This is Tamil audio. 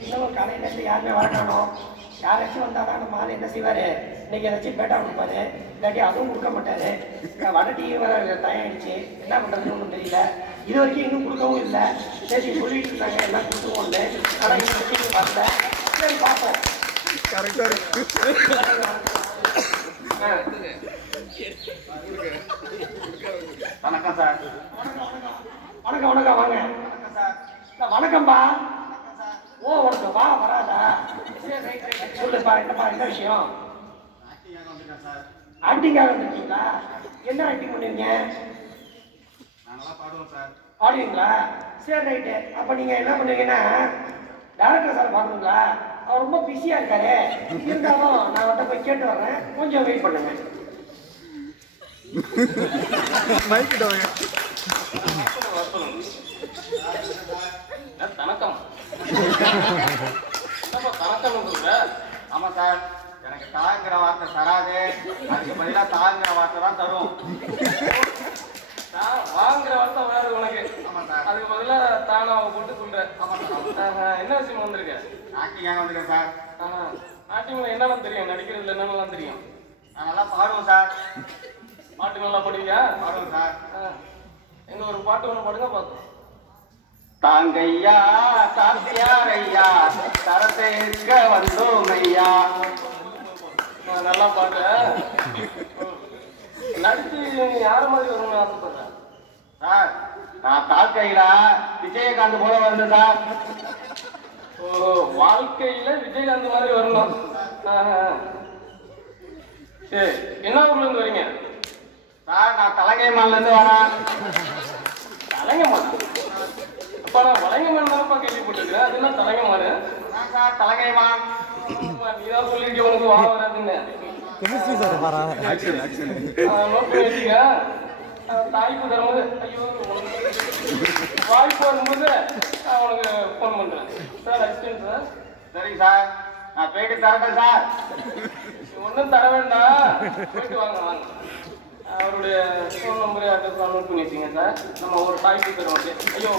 இன்னும் காலையிலேருந்து யாருமே வர காணோம். யாராச்சும் வந்தால் தான் நம்ம ஆள் என்ன செய்வார், இன்னைக்கு ஏதாச்சும் பேட்டா கொடுப்பாரு, இல்லாட்டி அதுவும் கொடுக்க மாட்டார். வடை டீ தயாரிச்சு என்ன பண்ணுறதுன்னு ஒன்றும் தெரியல. இது வரைக்கும் இன்னும் கொடுக்கவும் இல்லை. சரி சொல்லிட்டு இருந்தாங்க எல்லாம் கொடுத்துருவோம்னு. ஆனால் இன்னும் டீ வரல. சரி பார்ப்போம். கரெக்டாக இருக்கு. வணக்கம் சார். வணக்கம் வணக்கம் வாங்க. வணக்கம் சார். வணக்கம்பா. ஓ வணக்கம் வா வராதா? சரி ரைட் ரைட் சொல்லுப்பா. என்னப்பா என்ன விஷயம்? ஆக்டிங்காக வந்துருக்கீங்களா? என்ன ஆக்டிங் பண்ணுவீங்க? நாங்களாம் பாடுவோம் சார். பாடுவீங்களா? சரி ரைட்டு. அப்போ நீங்கள் என்ன பண்ணுவீங்கன்னா டேரக்டர் சார் பார்க்கணுங்களா? அவர் ரொம்ப பிஸியாக இருக்காரு. இருந்தாலும் நான் அவர்கிட்ட போய் கேட்டு வர்றேன், கொஞ்சம் வெயிட் பண்ணுங்க. மைக்கிட்ட வாங்க. வணக்கம். ஆமாம் சார், எனக்கு தாங்கிற வார்த்தை தராது, அதுக்கு பதிலாக தாங்கிற வார்த்தை தான் தரும். வாங்குற வார்த்தை வேறு உனக்கு. ஆமாம் சார். அதுக்கு பதிலாக தானே போட்டு சொல்கிறேன். ஆமாம் சார். என்ன விஷயம் வந்திருக்க? ஆக்டிங்காக வந்துருக்கேன் சார். ஆக்டிங்ல என்னெல்லாம் தெரியும்? நடிக்கிறதுல என்னென்னலாம் தெரியும்? நான் நல்லா பாடுவோம் சார். பாட்டு நல்லா பாடுவியா? பாடுவோம் சார். எங்க ஒரு பாட்டு ஒன்று பாடுங்க பார்த்தோம். தாங்கையா தாத்தியாரையா தரத்தேற்க வந்தோம் ஐயா. நல்லா பாடுற. நடிச்சு யார மாதிரி வரும்னு ஆசைப்படுறேன் சார். நான் தாக்கையில விஜயகாந்த் போல வருது சார். ஓ, வாழ்க்கையில விஜயகாந்த் மாதிரி வரணும். சரி, என்ன ஊர்ல இருந்து வரீங்க? சார் நான் தலங்கைமான்ல இருந்து வரேன். தலைங்கம்மான். அப்ப நான் வளைங்கம்மான் தானப்பா கேள்விப்பட்டிருக்கிறேன். அது என்ன தலைங்கம்மான்? சார் தலங்கைமான். நீதான் சொல்லிருக்க உனக்கு வாழ வராதுன்னு. கெமிஸ்ட்ரி சார் வரா. Action action. நோட் பண்ணி வச்சுக்க. தாய்ப்பு தரும்போது ஐயோ வாய்ப்பு வரும்போது நான் உனக்கு ஃபோன் பண்றேன். Sir assistant sir. சரிங்க சார், நான் போயிட்டு தரட்டேன் சார். ஒன்றும் தர வேண்டாம், போயிட்டு வாங்க வாங்க. அவருடைய ஃபோன் நம்பரு அட்ரஸ் நோட் பண்ணி வச்சுங்க சார். நம்ம ஒரு தாய்ப்பு தருவோம். ஐயோ